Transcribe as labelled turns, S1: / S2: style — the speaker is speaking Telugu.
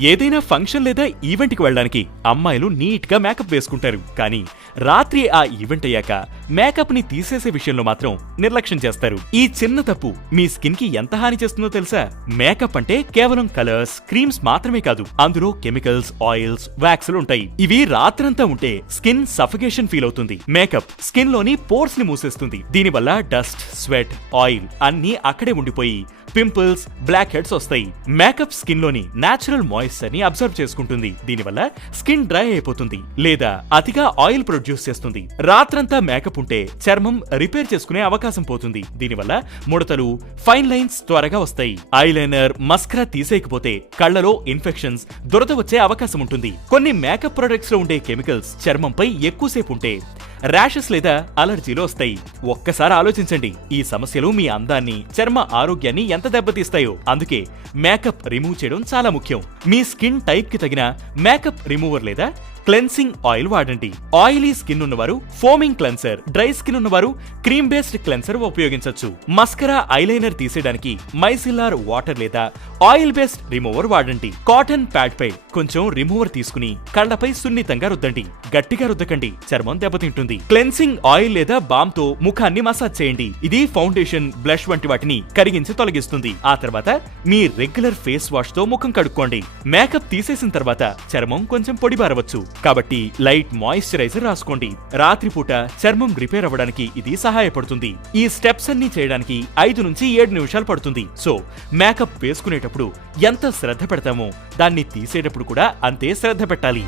S1: ఏదైనా ఫంక్షన్ లేదా ఈవెంట్కి వెళ్ళడానికి అమ్మాయిలు నీట్గా మేకప్ వేసుకుంటారు. కానీ రాత్రి ఆ ఈవెంట్ అయ్యాక మేకప్ని తీసేసే విషయంలో మాత్రం నిర్లక్ష్యం చేస్తారు. ఈ చిన్న తప్పు మీ స్కిన్కి ఎంత హాని చేస్తుందో తెలుసా? మేకప్ అంటే కేవలం కలర్స్ క్రీమ్స్ మాత్రమే కాదు. అందులో కెమికల్స్ ఆయిల్స్ వ్యాక్స్లు ఉంటాయి. ఇవి రాత్రంతా ఉంటే స్కిన్ సఫికేషన్ ఫీల్ అవుతుంది. మేకప్ స్కిన్లోని పోర్స్ని మూసేస్తుంది. దీనివల్ల డస్ట్ స్వెట్ ఆయిల్ అన్నీ అక్కడే ఉండిపోయి పింపుల్స్ బ్లాక్ హెడ్స్ వస్తాయి. మేకప్ స్కిన్లోని నేచురల్ మాయిశ్చర్ని అబ్జర్వ్ చేసుకుంటుంది. దీనివల్ల స్కిన్ డ్రై అయిపోతుంది. లేదా అతిగా ఆయిల్ ప్రొడ్యూస్ చేస్తుంది. రాత్రంతా మేకప్ ఉంటే చర్మం రిపేర్ చేసుకునే అవకాశం పోతుంది. దీనివల్ల ముడతలు ఫైన్ లైన్స్ త్వరగా వస్తాయి. ఐలైనర్ మస్కరా తీసేయకపోతే కళ్ళలో ఇన్ఫెక్షన్స్ దురద వచ్చే అవకాశం ఉంటుంది. కొన్ని మేకప్ ప్రొడక్ట్స్లో ఉండే కెమికల్స్ చర్మంపై ఎక్కువసేపు ఉంటే ర్యాషెస్ లేదా అలర్జీలు వస్తాయి. ఒక్కసారి ఆలోచించండి. ఈ సమస్యలు మీ అందాన్ని చర్మ ఆరోగ్యాన్ని ఎంత దెబ్బతీస్తాయో. అందుకే మేకప్ రిమూవ్ చేయడం చాలా ముఖ్యం. మీ స్కిన్ టైప్కి తగిన మేకప్ రిమూవర్ లేదా క్లెన్సింగ్ ఆయిల్ వాడండి. ఆయిలీ స్కిన్ ఉన్నవారు ఫోమింగ్ క్లెన్సర్ డ్రై స్కిన్ ఉన్నవారు క్రీమ్ బేస్డ్ క్లెన్సర్ ఉపయోగించవచ్చు మస్కరా ఐలైనర్ తీసేయడానికి మైసిల్లార్ వాటర్ లేదా ఆయిల్ బేస్డ్ రిమూవర్ వాడండి. కాటన్ ప్యాడ్ పై కొంచెం రిమూవర్ తీసుకుని కళ్ళపై సున్నితంగా రుద్దండి. గట్టిగా రుద్దకండి. చర్మం దెబ్బతింటుంది. క్లెన్సింగ్ ఆయిల్ లేదా బామ్తో ముఖాన్ని మసాజ్ చేయండి. ఇది ఫౌండేషన్ బ్లష్ వంటి వాటిని కరిగించి తొలగిస్తుంది. ఆ తర్వాత మీ రెగ్యులర్ ఫేస్ వాష్తో ముఖం కడుక్కోండి. మేకప్ తీసేసిన తర్వాత చర్మం కొంచెం పొడిబారవచ్చు. కాబట్టి లైట్ మాయిశ్చరైజర్ రాసుకోండి. రాత్రిపూట చర్మం రిపేర్ అవ్వడానికి ఇది సహాయపడుతుంది. ఈ స్టెప్స్ అన్ని చేయడానికి ఐదు నుంచి ఏడు నిమిషాలు పడుతుంది. సో మేకప్ వేసుకునేటప్పుడు ఎంత శ్రద్ధ పెడతామో దాన్ని తీసేటప్పుడు కూడా అంతే శ్రద్ధ పెట్టాలి.